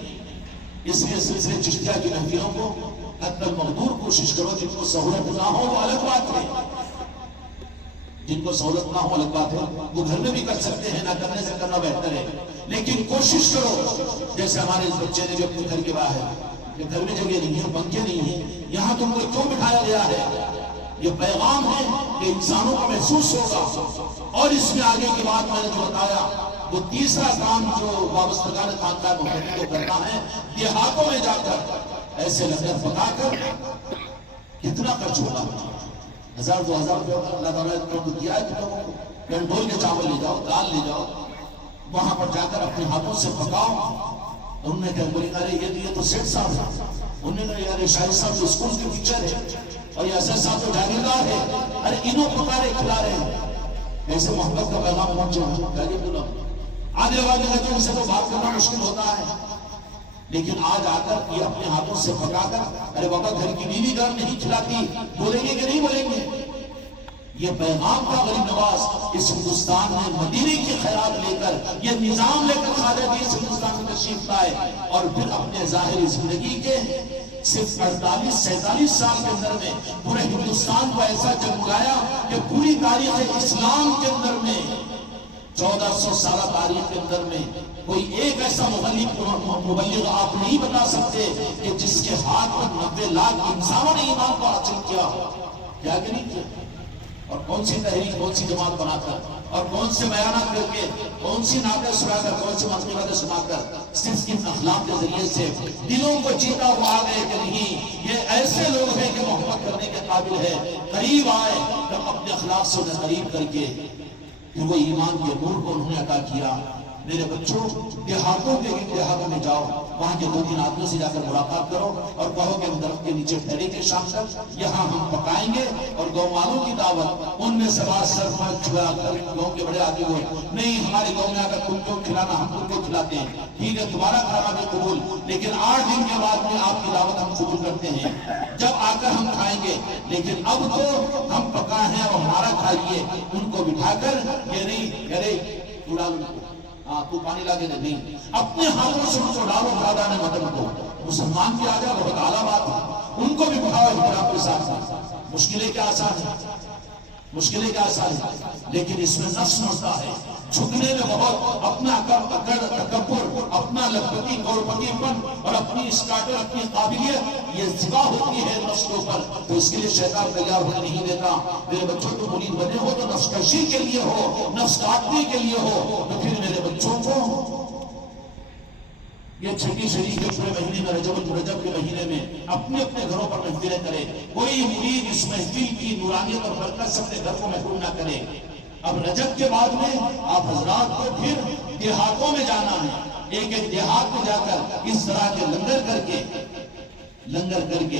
اس لیے سلسلے چشتیہ کی محفلوں کو حد المقدور کوشش کرو، جن کو سہولت نہ ہو وہ الگ بات ہے، جن کو سہولت نہ ہو الگ بات ہے، وہ گھر میں بھی کر سکتے ہیں، نہ کرنے سے کرنا بہتر ہے، لیکن کوشش کرو۔ جیسے ہمارے اس بچے نے جو اپنے گھر کے باہر ہے کہ گھر میں جگہ نہیں ہے، پنکھے نہیں ہیں، یہاں تم کو کیوں بٹھایا گیا ہے؟ یہ پیغام ہے کہ انسانوں کو محسوس ہوگا۔ اور اس میں آگے کی بات میں نے جو بتایا، وہ تیسرا کام جو وابستگان خانقاہ محمدی کو کرنا ہے، دیہاتوں میں جا کر ایسے لنگر پکا کر کتنا خرچ ہوگا، 1000-2000 روپے اللہ تعالیٰ نے دیا ہے کہ لوگوں کو کنٹرول کے چاول لے جاؤ، دال لے جاؤ، وہاں پر جا کر اپنے ہاتھوں سے پکاؤ۔ انہوں نے کہا بولے ارے یہ تو سیٹ صاحب ہے، انہوں نے کہا یار شاہد صاحب جو اسکول کے ٹیچر ہے اور یہ اسد صاحب تو جاگیردار ہے، ارے انہوں پکا رہے کھلا رہے ہیں، ایسے محبت کا پیغام پہنچے۔ آج آواز لگے ان سے تو بات کرنا مشکل ہوتا ہے، لیکن آج آ کر یہ اپنے ہاتھوں سے پکا کر، ارے بابا گھر کی بیوی گھر نہیں کھلاتی، بولیں گے کہ نہیں بولیں گے؟ یہ پیغام کا غریب نواز اس ہندوستان میں مدینے کی خیرات لے کر، یہ نظام لے کر خواجہ بھی اس ہندوستان میں تشریف لائے، اور پھر اپنے ظاہری زندگی کے صرف 48-47 سال کے اندر میں پورے ہندوستان کو ایسا جگمگایا کہ پوری تاریخ اسلام کے اندر میں 1400 سالہ تاریخ کے اندر میں کوئی ایک ایسا مبلغ آپ نہیں بتا سکتے کہ جس کے ہاتھ پر 90 لاکھ انسانوں نے ایمان کو حاصل کیا، کیا کہ نہیں کیا؟ اور کون سی تحریک، کون سی جماعت بنا کر، اور کون سے بیانات کر کے، کون سی نعتیں سنا کر، کون سی منقبتیں سنا کر، صرف ان اخلاق کے ذریعے سے دلوں کو جیتا ہوا آ گئے کہ نہیں، یہ ایسے ایسے لوگ ہیں کہ محبت کرنے کے قابل ہے، قریب آئے تو اپنے اخلاق سے انہیں قریب کر کے کہ وہ ایمان کے نور کو انہوں نے عطا کیا۔ میرے بچوں، دیہاتوں میں جاؤ، وہاں کے 2-3 آدمیوں سے جا کر ملاقات کرو اور کہو کہ ہم درخت کے نیچے ٹھہریں گے شام تک، یہاں ہم پکائیں گے اور گاؤں والوں کی دعوت، ان میں سے بعض سرپنچ چھڑا کر گاؤں کے بڑے آدمی ہوئے، نہیں ہمارے گاؤں میں آ کر تم کو کھلانا، ہم تم کو کھلاتے ہیں، ٹھیک ہے تمہارا کھانا بھی قبول، لیکن 8 دن کے بعد میں آپ کی دعوت ہم قبول کرتے ہیں، جب آ کر ہم کھائیں گے، لیکن اب تو ہم پکا ہیں اور ہمارا کھائیے۔ ان کو بٹھا کر یہ نہیں کہہ رہے اڑا لو، ہاں تو پانی لا کے دے، نہیں، اپنے ہاتھوں سے ان کو ڈالو خادانے مدن کو۔ مسلمان کی آجا بہت اعلیٰ بات ہے، ان کو بھی بٹھاؤ احترام کے ساتھ۔ مشکلیں کیا آسان ہے، مشکلیں کیا آسان ہے، لیکن اس میں نفس مرتا ہے، جھکنے میں بہت، اپنا تکبر، اپنا لکھپتی کروڑپتی پن اور اپنی اسٹارٹر، اپنی قابلیت، یہ ذبح ہوتی ہے نفس کے اوپر، تو اس کے لیے شیطان تیار ہونے نہیں دیتا۔ میرے بچوں کو مرید بنے ہو تو نفس کشی کے لیے ہو، نفس کاٹنے کے لیے ہو، تو پھر میرے بچوں کو یہ چھٹی شریف کے پورے مہینے میں، رجب کے مہینے میں اپنے اپنے گھروں پر محفلیں کرے، کوئی مرید اس محفل کی نورانیت اور برکت سے اپنے گھر کو محروم نہ کرے۔ اب رجب کے بعد میں آپ حضرات کو پھر دیہاتوں میں جانا ہے، ایک ایک دیہات میں جا کر اس طرح کے لنگر کر کے،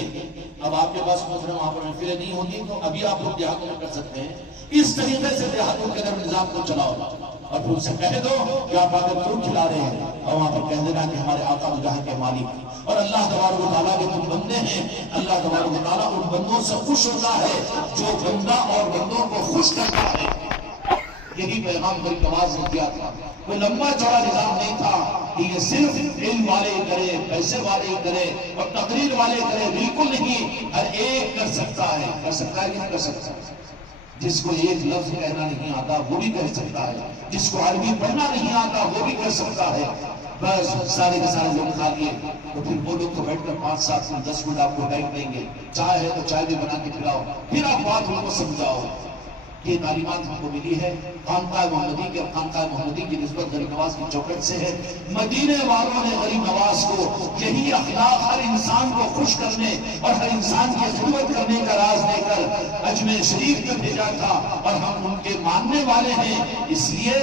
اب آپ کے پاس وہاں پر محفلیں نہیں ہوتی تو ابھی آپ لوگ دیہاتوں میں کر سکتے ہیں، اس طریقے سے دیہاتوں کے اندر نظام کو چلاؤ اور پھر اسے کہہ دو کہ آپ آگر کیوں کھلا رہے ہیں، اور وہاں پر کہہ دینا کہ ہمارے آقا جہاں کے مالک اور اللہ تبارک و تعالیٰ کے تم بندے ہیں، اللہ تبارک و تعالیٰ ان بندوں سے خوش ہوتا ہے جو بندہ اور بندوں کو خوش کرتا ہے۔ یہی پیغام غریب نواز نے دیا تھا، کوئی لمبا چوڑا نظام نہیں تھا کہ یہ صرف علم والے کرے، پیسے والے کرے اور تقریر والے کرے، بالکل نہیں، ہر ایک کر سکتا ہے کہ نہیں کر سکتا۔ جس کو ایک لفظ کہنا نہیں آتا وہ بھی کہہ سکتا ہے، جس کو عربی پڑھنا نہیں آتا وہ بھی کہہ سکتا ہے، بس سارے کے سارے لوگ کھا لیے تو پھر وہ لوگ تو بیٹھ کر 5-7 منٹ 10 منٹ آپ کو ٹائم دیں گے، چائے ہے تو چائے بھی بنا کے پلاؤ، پھر آپ بات ان کو سمجھاؤ۔ یہ تعلیمات ہم کو ملی ہے خانقاہ محمدی کے، خانقاہ محمدی کی نسبت غریب نواز کی چوکٹ سے ہے۔ مدینے والوں نے غریب نواز کو یہی اخلاق ہر انسان کو خوش کرنے اور ہر انسان کی خدمت کرنے کا راز دے کر اجمیر شریف میں بھیجا تھا، اور ہم ان کے ماننے والے ہیں، اس لیے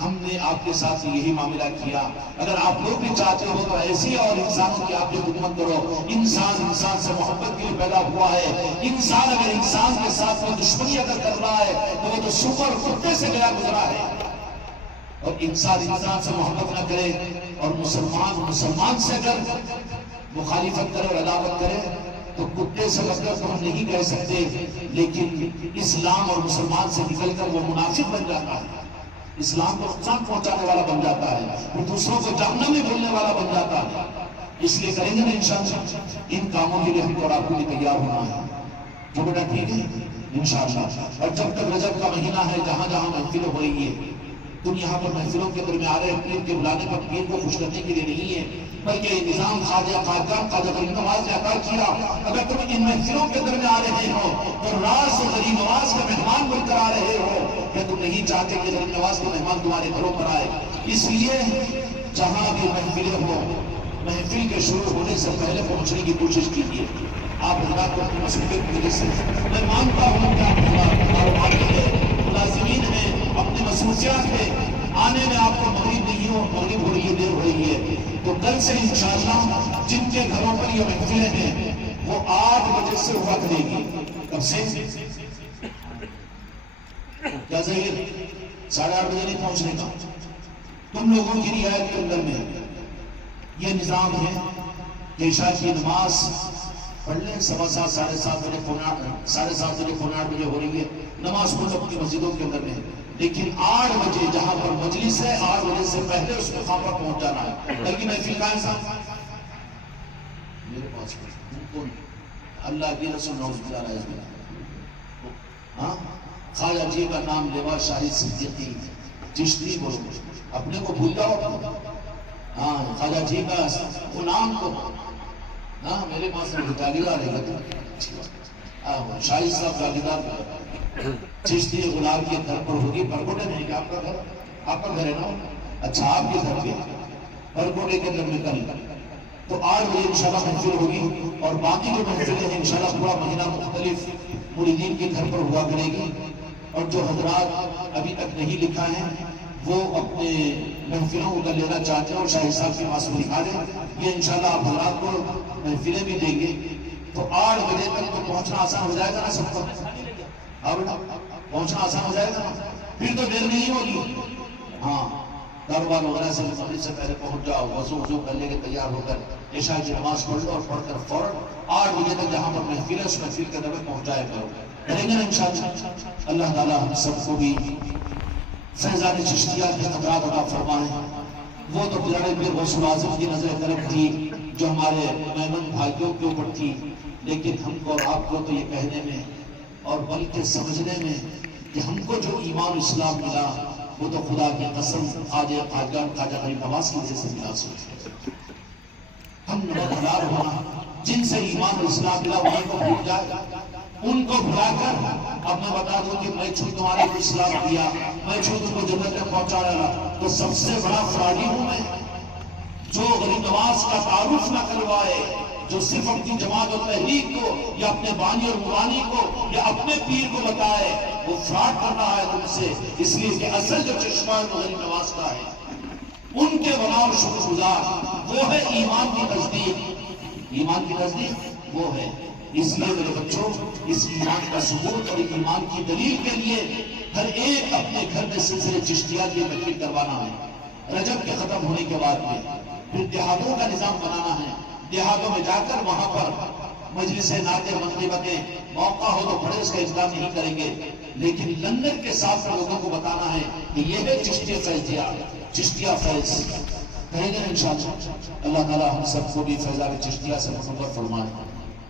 ہم نے آپ کے ساتھ یہی معاملہ کیا۔ اگر آپ لوگ بھی چاہتے ہو تو ایسی اور انسانوں کی آپ بھی خدمت کرو۔ انسان انسان سے محبت کے لیے پیدا ہوا ہے، انسان اگر انسان کے ساتھ میں دشمنی اگر کر رہا ہے تو وہ تو سپر کتے سے گیا گزرا ہے، اور انسان انسان سے محبت نہ کرے اور مسلمان سے اگر مخالفت کرے اور عداوت کرے تو کتے سے لگ کر تو ہم نہیں کہہ سکتے، لیکن اسلام اور مسلمان سے نکل کر وہ منافق بن جاتا ہے، اسلام کو نقصان پہنچانے والا بن جاتا ہے، وہ دوسروں کو جہنم میں بھولنے والا بن جاتا ہے۔ اس لیے کریں گے نا انشاءاللہ، ان کاموں کے لیے ہم کو اور آپ کو بھی تیار ہونا ہے، جو بیٹا ٹھیک ہے انشاءاللہ۔ اور جب تک رجب کا مہینہ ہے، جہاں جہاں محفلیں ہو رہی ہے، تم یہاں پر محفلوں کے درمیان آ رہے ہیں پیر کے بلانے پر، پیر کو خوش کرنے کے لیے نہیں ہے، بلکہ یہ نظام خواجہ غریب نواز نے عطا کیا۔ اگر تم ان محفلوں کے درمیان آ رہے ہو تو راز غریب نواز کا مہمان بن کر آ رہے ہو، کہ تم نہیں چاہتے کہ غریب نواز کے مہمان تمہارے گھروں پر آئے۔ اس لیے جہاں بھی محفلیں ہو، محفل کے شروع ہونے سے پہلے پہنچنے کی کوشش کیجیے۔ آپ حضرات کو اپنی مصروفیت کی وجہ سے میں مانتا ہوں کہ آپ کاروبار ہیں، ملازمین ہیں، اپنی مصروفیات ہیں، آنے میں آپ کو مغرب نہیں ہو، مغرب ہو رہی ہے، دیر ہو رہی ہے، تو کل سے انشاءاللہ جن کے گھروں پر یہ محفلیں ہیں وہ 8 بجے سے ہوا کرے گی۔ کب سے؟ کیا ظاہر 8:30 بجے نہیں پہنچنے کا؟ تم لوگوں کی رعایت کے اندر میں یہ نظام ہے کہ عشاء کی نماز پڑھ لیں، 7:15 7:30 بجے 7:30 بجے 8 بجے ہو رہی ہے، نماز پڑھ اپنی مسجدوں کے اندر میں، لیکن 8 بجے جہاں پر مجلس ہے 8 بجے سے پہلے اس کو وہاں پر پہنچ جانا ہے۔ بلکہ محفل کا انسان میرے پاس کون اللہ کی رسول نعوذ باللہ علیہ وسلم، ہاں خواجہ جی کا نام لیوا شاہد صدیقی چشتی، بولو اپنے کو بھول جاؤ، ہاں خواجہ جی کا وہ نام کو، ہاں میرے پاس جاگیدار ہے، شاہد صاحب جاگیدار چشتی غلام کے گھر پر ہوگی، پرگوٹے میں کہ آپ کا گھر، آپ کا گھر ہے نا، اچھا آپ کے گھر پہ پرگوٹے کے اندر میں کل تو 8 بجے انشاءاللہ محفل ہوگی، اور باقی جو محفلیں ہیں انشاءاللہ پورا مہینہ مختلف مریدین کے گھر پر ہوا کرے گی۔ اور جو حضرات ابھی تک نہیں لکھا ہے وہ اپنے محفلوں کو لینا چاہتے ہیں اور شاہد صاحب کے پاس میں لکھا دیں، یہ انشاءاللہ آپ حضرات کو محفلیں بھی دیں گے۔ تو 8 بجے تک تو پہنچنا آسان ہو جائے گا نا سب کو؟ پہنچنا آسان ہو جائے گا نا؟ پھر تو دیر نہیں ہوگی۔ ہاں، کاروبار وغیرہ سے مغرب سے پہلے پہنچ جاؤ، وضو کر لے کے تیار ہو کر عشاء کی نماز پڑھ لو، اور پڑھ کر فوراً 8 بجے تک جہاں پر محفل ہے اس محفل کے دعوے پہنچائے کرو، کریں گے نا انشاءاللہ۔ اللہ تعالیٰ ہم سب کو بھی فیضان چشتیہ کے خطرات عطا فرمائیں۔ وہ تو پیارے پیر غوث الاعظم کی نظر کرم تھی جو ہمارے میمن بھائیوں کے اوپر تھی، لیکن ہم کو اور آپ کو تو یہ کہنے میں اور بلکہ سمجھنے میں کہ ہم کو جو ایمان اسلام ملا وہ تو خدا کی قسم خواجہ غریب نواز کی وجہ سے ملا۔ ہم نمبردار ہونا، جن سے ایمان اسلام ملا ان کو بھول جائے، ان کو بھلا کر اب میں بتا دوں کہ میں چھو تمہارے کو اسلام دیا، میں چھو تم کو جنت میں پہنچا رہا، تو سب سے بڑا فراڈی ہوں میں جو غریب نواز کا تعارف نہ کروائے، جو صرف اپنی جماعت و تحریک کو یا اپنے بانی اور مبانی کو یا اپنے پیر کو بتائے، وہ فراڈ کر رہا ہے تم سے، اس لیے کہ اصل جو چشمہ ہے وہ غریب نواز کا ہے۔ ان کے بنا اور شکر گزار وہ ہے ایمان کی تصدیق، ایمان کی تصدیق وہ ہے۔ اس لیے میرے بچوں، اس ایمان کا ثبوت اور ایمان کی دلیل کے لیے ہر ایک اپنے گھر میں سلسلے چشتیہ کی تحقیق کروانا ہے۔ رجب کے ختم ہونے کے بعد میں پھر دیہاتوں کا نظام بنانا ہے، دیہاتوں میں جا کر وہاں پر مجلس نعت منقبتیں، موقع ہو تو بڑے اس کا انتظام نہیں کریں گے، لیکن لندن کے ساتھ لوگوں کو بتانا ہے کہ یہ ہے چشتیہ فیضیہ، چشتیہ فیض، کہیں گے انشاءاللہ۔ اللہ تعالی ہم سب کو بھی فیضان چشتیہ سے منور فرمائے۔